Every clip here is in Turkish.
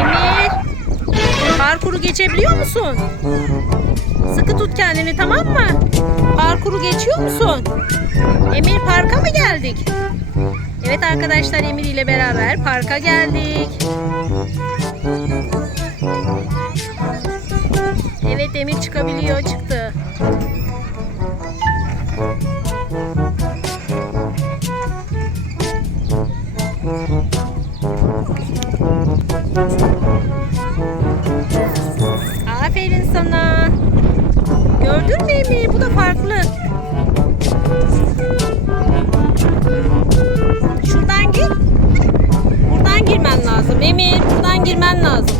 Emir. Parkuru geçebiliyor musun? Sıkı tut kendini tamam mı? Parkuru geçiyor musun? Emir parka mı geldik? Evet arkadaşlar Emir ile beraber parka geldik. Evet Emir çıkabiliyor çıktı. Aferin sana. Gördün mü Emir? Bu da farklı. Şuradan gir. Buradan girmen lazım. Emir buradan girmen lazım.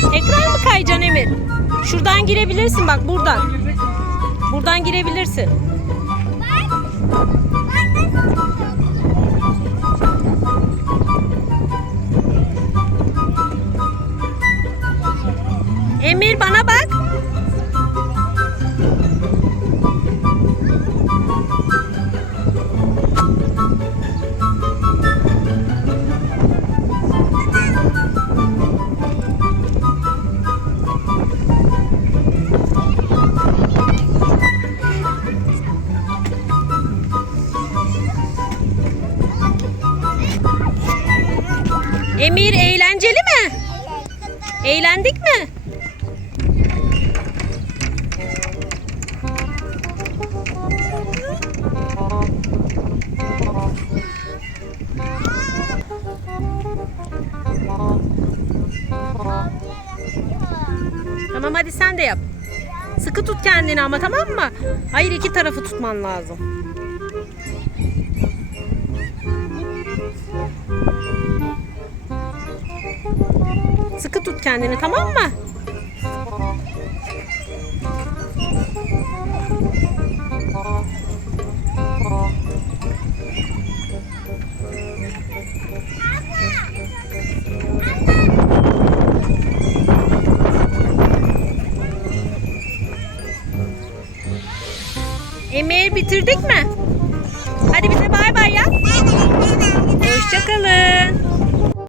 Tekrar mı kayacaksın Emir? Şuradan girebilirsin bak buradan. Buradan girebilirsin. Emir bana bak. Emir eğlenceli mi? Eğlendik mi? Tamam hadi sen de yap. Sıkı tut kendini ama tamam mı? Hayır iki tarafı tutman lazım. Kendini tamam mı? Emir bitirdik mi? Hadi bize bay bay ya. Hoşçakalın.